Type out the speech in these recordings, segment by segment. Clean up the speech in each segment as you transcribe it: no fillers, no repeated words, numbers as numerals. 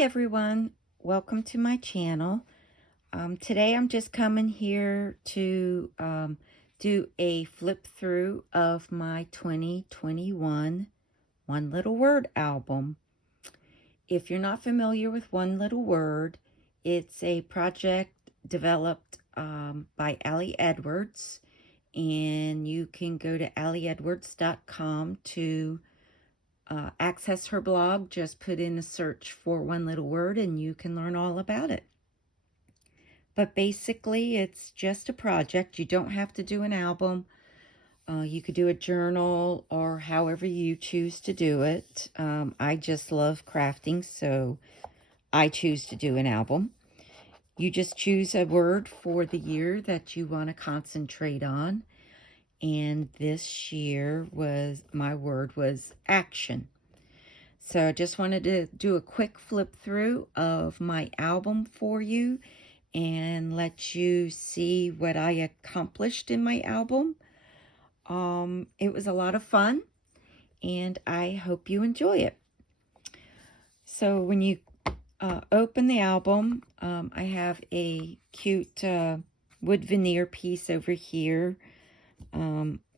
everyone, welcome to my channel. Today I'm just coming here to do a flip through of my 2021 One Little Word album. If you're not familiar with One Little Word, it's a project developed by Allie Edwards, and you can go to allieedwards.com to access her blog. Just put in a search for One Little Word and you can learn all about it. But basically, it's just a project. You don't have to do an album. You could do a journal or however you choose to do it. I just love crafting, so I choose to do an album. You just choose a word for the year that you want to concentrate on. And this year my word was action. So I just wanted to do a quick flip through of my album for you and let you see what I accomplished in my album. It was a lot of fun, and I hope you enjoy it. So when you open the album, I have a cute wood veneer piece over here.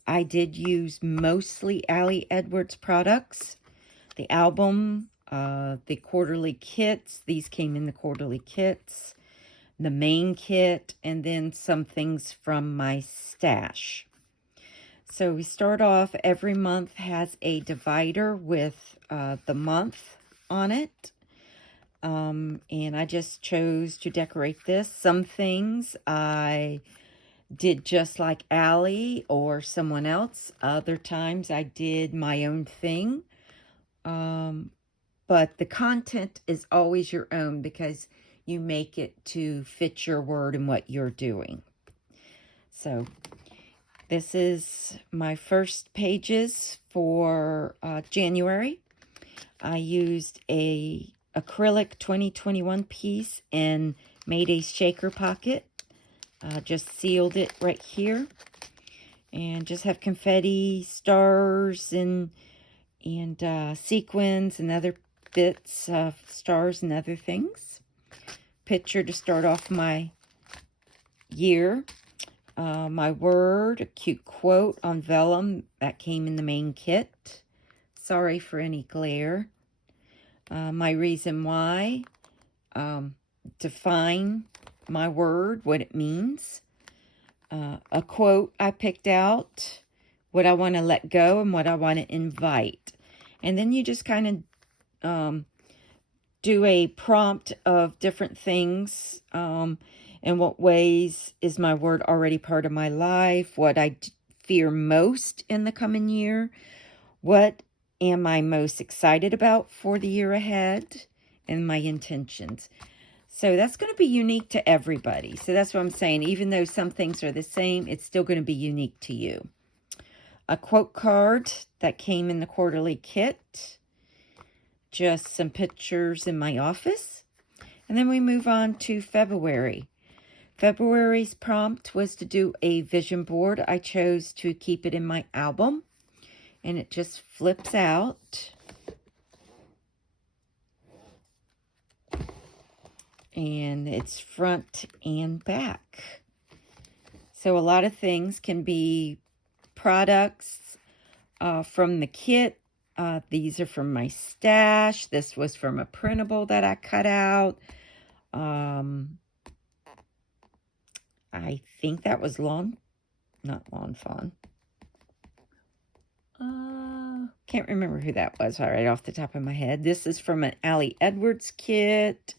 I did use mostly Allie Edwards products. The album, the quarterly kits, these came in the quarterly kits, the main kit, and then some things from my stash. So we start off, every month has a divider with the month on it. And I just chose to decorate this. Some things I did just like Allie or someone else. Other times I did my own thing. But the content is always your own because you make it to fit your word and what you're doing. So this is my first pages for January. I used a acrylic 2021 piece and made a shaker pocket. Just sealed it right here, and just have confetti, stars, and sequins and other bits of stars and other things. Picture to start off my year. My word, a cute quote on vellum that came in the main kit. Sorry for any glare. My reason why. Define my word, what it means. A quote I picked out, what I want to let go and what I want to invite. And then you just kind of do a prompt of different things. In what ways is my word already part of my life? What I fear most in the coming year? What am I most excited about for the year ahead? And my intentions. So that's going to be unique to everybody. So that's what I'm saying. Even though some things are the same, it's still going to be unique to you. A quote card that came in the quarterly kit. Just some pictures in my office. And then we move on to February. February's prompt was to do a vision board. I chose to keep it in my album. And it just flips out. And it's front and back. So a lot of things can be products from the kit. These are from my stash. This was from a printable that I cut out. I think that was not Lawn Fawn. Can't remember who that was right off the top of my head. This is from an Allie Edwards kit.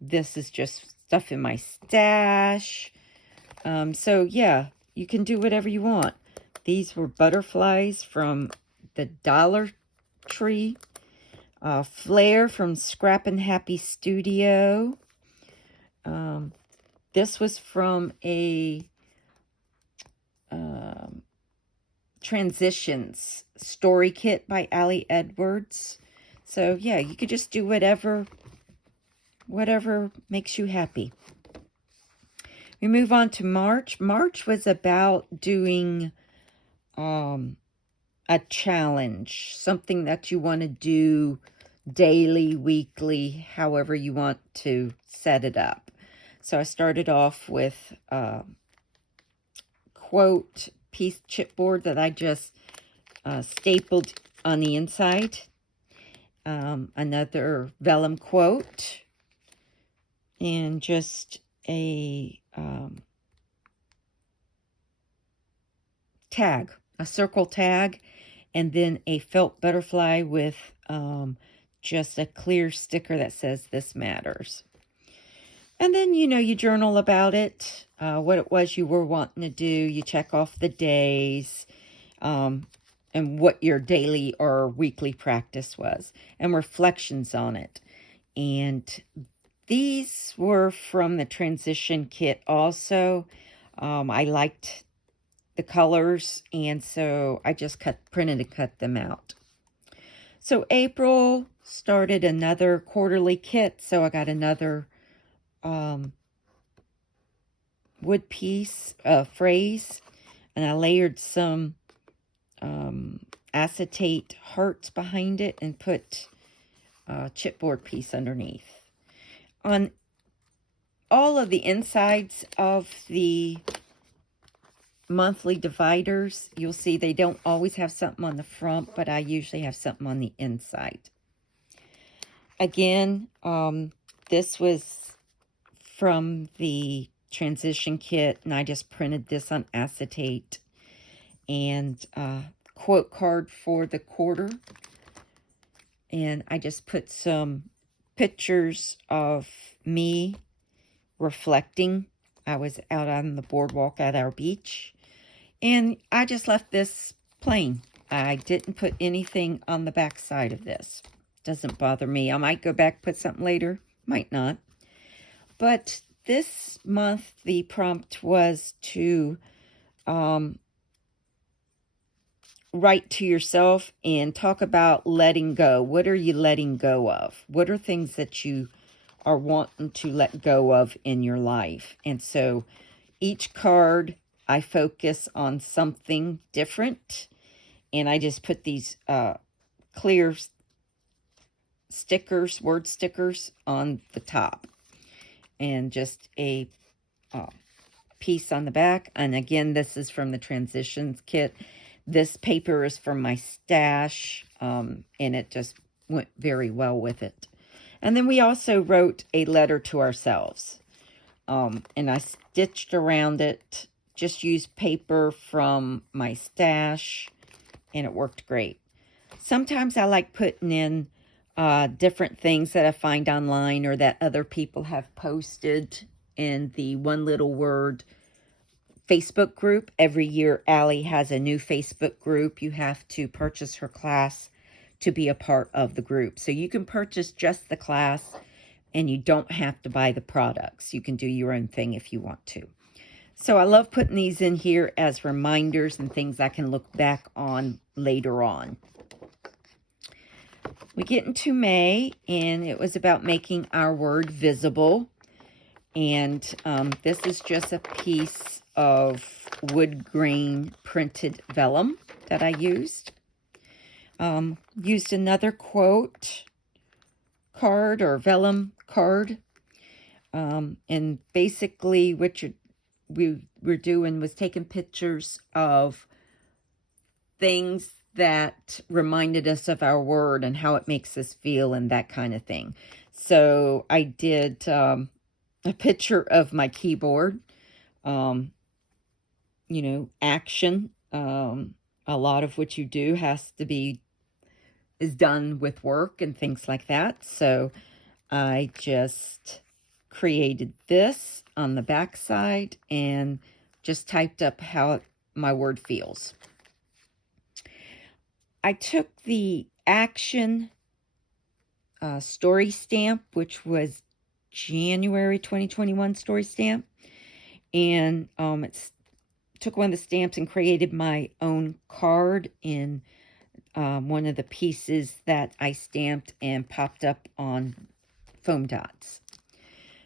This is just stuff in my stash. So yeah, you can do whatever you want. These were butterflies from the Dollar Tree. Flare from Scrap and Happy Studio. This was from a Transitions story kit by Allie Edwards. So yeah, you could just do whatever makes you happy. We move on to March. March was about doing a challenge, something that you want to do daily, weekly, however you want to set it up. So I started off with quote piece chipboard that I just stapled on the inside. Another vellum quote, and just a tag, a circle tag, and then a felt butterfly with just a clear sticker that says "This Matters." And then, you journal about it, what it was you were wanting to do. You check off the days, and what your daily or weekly practice was, and reflections on it. And these were from the transition kit also. I liked the colors, and so I just printed and cut them out. So April started another quarterly kit, so I got another wood piece phrase, and I layered some acetate hearts behind it and put a chipboard piece underneath. On all of the insides of the monthly dividers, you'll see they don't always have something on the front, but I usually have something on the inside. Again, this was from the transition kit, and I just printed this on acetate, and quote card for the quarter, and I just put some pictures of me reflecting. I was out on the boardwalk at our beach, and I just left this plain. I didn't put anything on the back side of this. Doesn't bother me. I might go back, put something later, might not. But this month, the prompt was to write to yourself and talk about letting go. What are you letting go of? What are things that you are wanting to let go of in your life? And so each card, I focus on something different, and I just put these clear stickers, word stickers on the top, and just a piece on the back. And again, this is from the transitions kit. This paper is from my stash, and it just went very well with it. And then we also wrote a letter to ourselves, and I stitched around it, just used paper from my stash, and it worked great. Sometimes I like putting in different things that I find online or that other people have posted in the One Little Word Facebook group. Every year, Allie has a new Facebook group. You have to purchase her class to be a part of the group. So you can purchase just the class, and you don't have to buy the products. You can do your own thing if you want to. So I love putting these in here as reminders and things I can look back on later on. We get into May, and it was about making our word visible. And this is just a piece of wood grain printed vellum that I used. Used another quote card or vellum card. And basically what we were doing was taking pictures of things that reminded us of our word and how it makes us feel and that kind of thing. So I did a picture of my keyboard, action. A lot of what you do is done with work and things like that. So I just created this on the back side and just typed up how my word feels. I took the action story stamp, which was January 2021 story stamp, and took one of the stamps and created my own card in one of the pieces that I stamped and popped up on foam dots.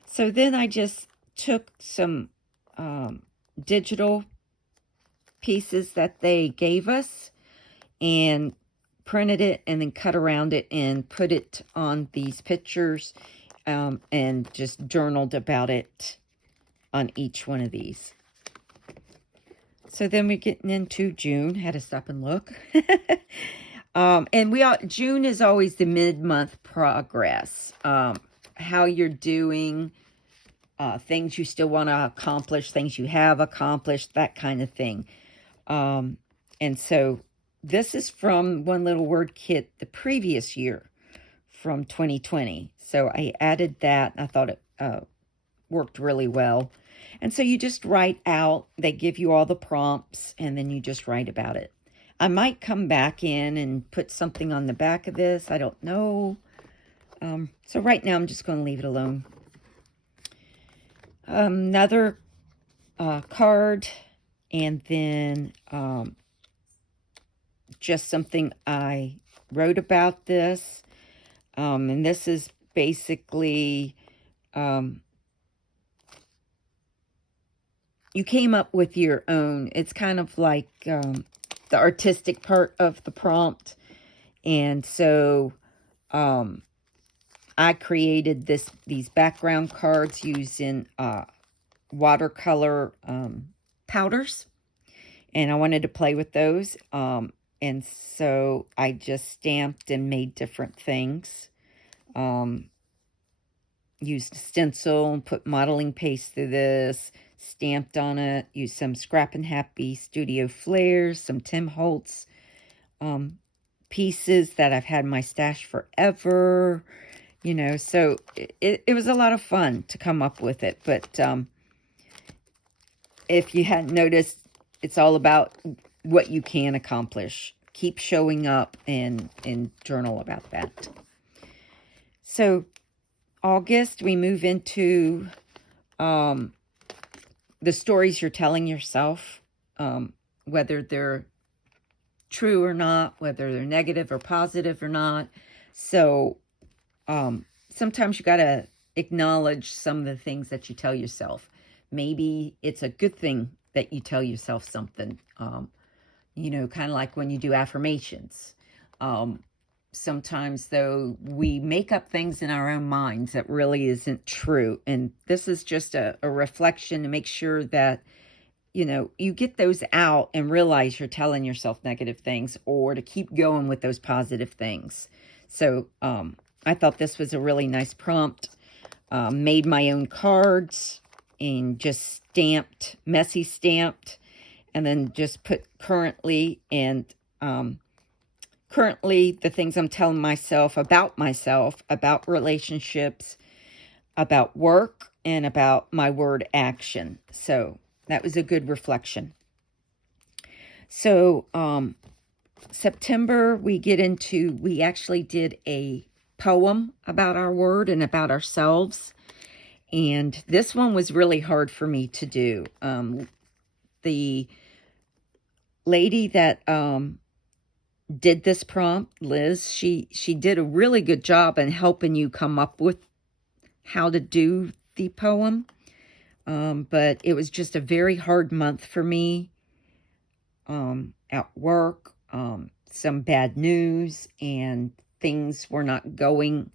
So then I just took some digital pieces that they gave us and printed it and then cut around it and put it on these pictures, and just journaled about it on each one of these. So then we're getting into June. Had to stop and look. And June is always the mid-month progress. How you're doing, things you still want to accomplish, things you have accomplished, that kind of thing. And so this is from One Little Word Kit the previous year, from 2020. So I added that. I thought it worked really well. And so you just write out. They give you all the prompts, and then you just write about it. I might come back in and put something on the back of this. I don't know. So right now I'm just going to leave it alone. Another card, and then just something I wrote about this. And this is basically, you came up with your own. It's kind of like the artistic part of the prompt. And so I created these background cards using watercolor powders. And I wanted to play with those. And so I just stamped and made different things. Used a stencil and put modeling paste through this. Stamped on it. Used some Scrap and Happy Studio Flares. Some Tim Holtz pieces that I've had in my stash forever. You know, so it was a lot of fun to come up with it. But if you hadn't noticed, it's all about what you can accomplish. Keep showing up and journal about that. So August, we move into the stories you're telling yourself, whether they're true or not, whether they're negative or positive or not. So sometimes you got to acknowledge some of the things that you tell yourself. Maybe it's a good thing that you tell yourself something, you know, kind of like when you do affirmations. Sometimes, though, we make up things in our own minds that really isn't true. And this is just a reflection to make sure that, you know, you get those out and realize you're telling yourself negative things, or to keep going with those positive things. So I thought this was a really nice prompt. Made my own cards and just stamped, messy stamped, and then just put currently, and currently the things I'm telling myself, about relationships, about work, and about my word action. So that was a good reflection. So September, we actually did a poem about our word and about ourselves. And this one was really hard for me to do. The lady that did this prompt, Liz, she did a really good job in helping you come up with how to do the poem. But it was just a very hard month for me at work. Some bad news, and things were not going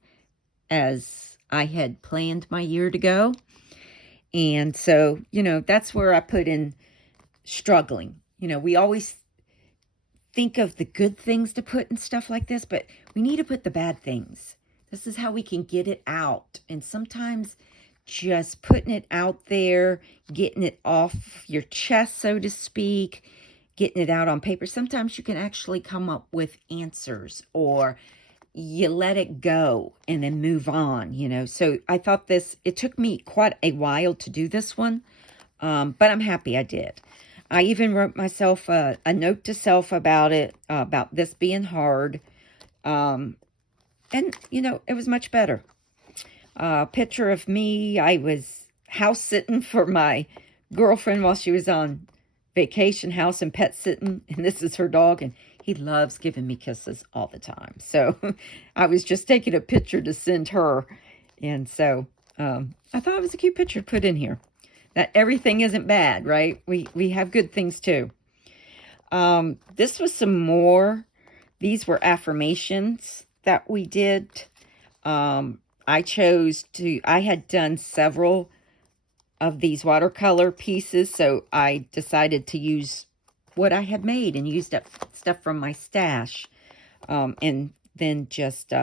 as I had planned my year to go. And so, you know, that's where I put in struggling. You know, we always think of the good things to put in stuff like this, but we need to put the bad things. This is how we can get it out. And sometimes just putting it out there, getting it off your chest, so to speak, getting it out on paper, sometimes you can actually come up with answers, or you let it go and then move on, you know. So I thought it took me quite a while to do this one, but I'm happy I did. I even wrote myself a note to self about it, about this being hard. And, you know, it was much better. Picture of me, I was house sitting for my girlfriend while she was on vacation, house and pet sitting. And this is her dog, and he loves giving me kisses all the time. So I was just taking a picture to send her. And so I thought it was a cute picture to put in here. That everything isn't bad, right? We have good things too. This was some more these were affirmations that we did. I had done several of these watercolor pieces, so I decided to use what I had made and used up stuff from my stash, and then just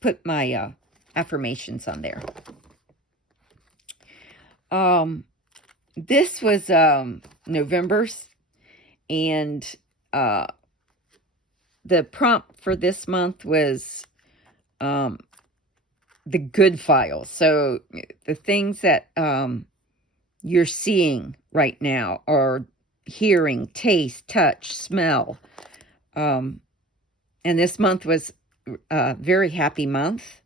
put my affirmations on there. This was November's, and the prompt for this month was the good files. So the things that you're seeing right now, or hearing, taste, touch, smell. And this month was a very happy month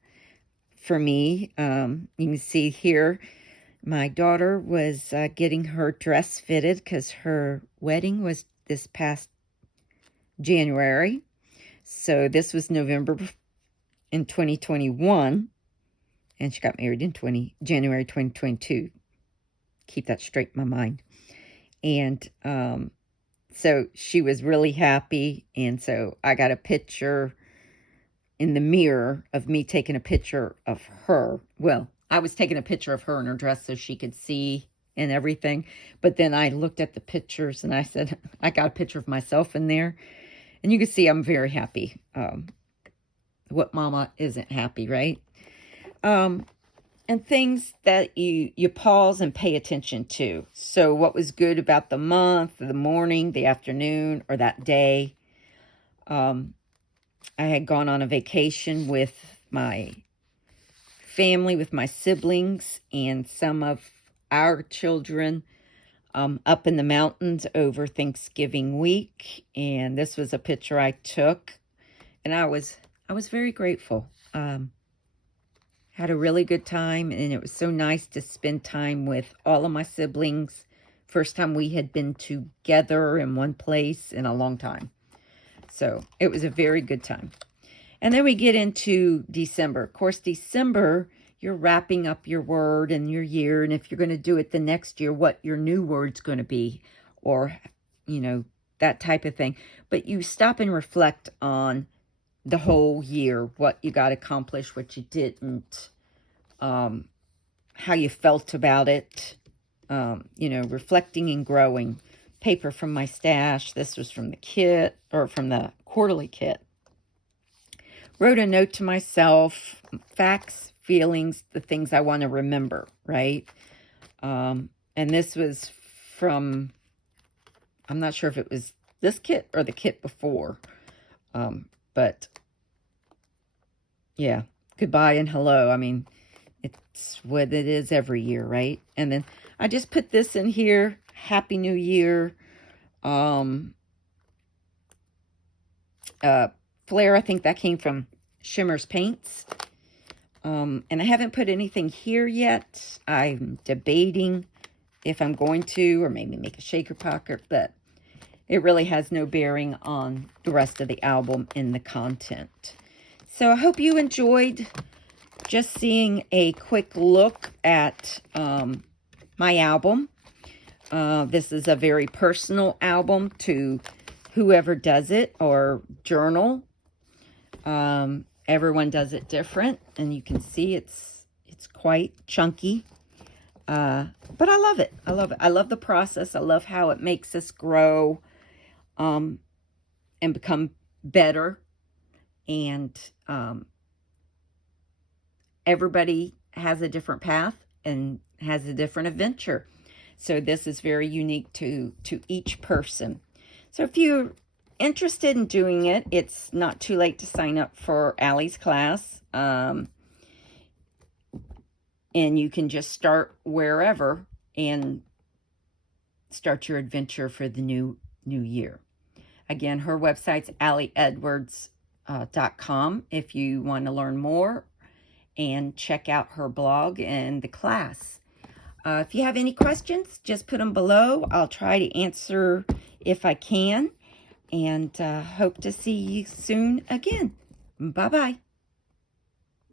for me. You can see here, my daughter was getting her dress fitted because her wedding was this past January. So this was November in 2021. And she got married in January 2022. Keep that straight in my mind. And so she was really happy. And so I got a picture in the mirror of me taking a picture of her. Well, I was taking a picture of her in her dress so she could see and everything. But then I looked at the pictures and I said, I got a picture of myself in there. And you can see I'm very happy. What mama isn't happy, right? And things that you pause and pay attention to. So what was good about the month, the morning, the afternoon, or that day. I had gone on a vacation with my family, with my siblings, and some of our children up in the mountains over Thanksgiving week. And this was a picture I took, and I was very grateful. Had a really good time, and it was so nice to spend time with all of my siblings. First time we had been together in one place in a long time. So it was a very good time. And then we get into December. Of course, December, you're wrapping up your word and your year, and if you're going to do it the next year, what your new word's going to be, or, that type of thing. But you stop and reflect on the whole year, what you got accomplished, what you didn't, how you felt about it, reflecting and growing. Paper from my stash. This was from the kit, or from the quarterly kit. Wrote a note to myself, facts, feelings, the things I want to remember, right? And this was from, I'm not sure if it was this kit or the kit before, but yeah, goodbye and hello. I mean, it's what it is every year, right? And then I just put this in here. Happy New Year. Flare, I think that came from Shimmer's Paints. And I haven't put anything here yet. I'm debating if I'm going to, or maybe make a shaker pocket, but it really has no bearing on the rest of the album and the content. So I hope you enjoyed just seeing a quick look at my album. This is a very personal album to whoever does it, or journal. Everyone does it different, and you can see it's quite chunky. But I love it. I love it. I love the process. I love how it makes us grow and become better. And everybody has a different path and has a different adventure. So this is very unique to each person. So if you're interested in doing it, it's not too late to sign up for Allie's class. And you can just start wherever and start your adventure for the new year. Again, her website's allieedwards.com if you want to learn more and check out her blog and the class. If you have any questions, just put them below. I'll try to answer if I can. And hope to see you soon again. Bye-bye.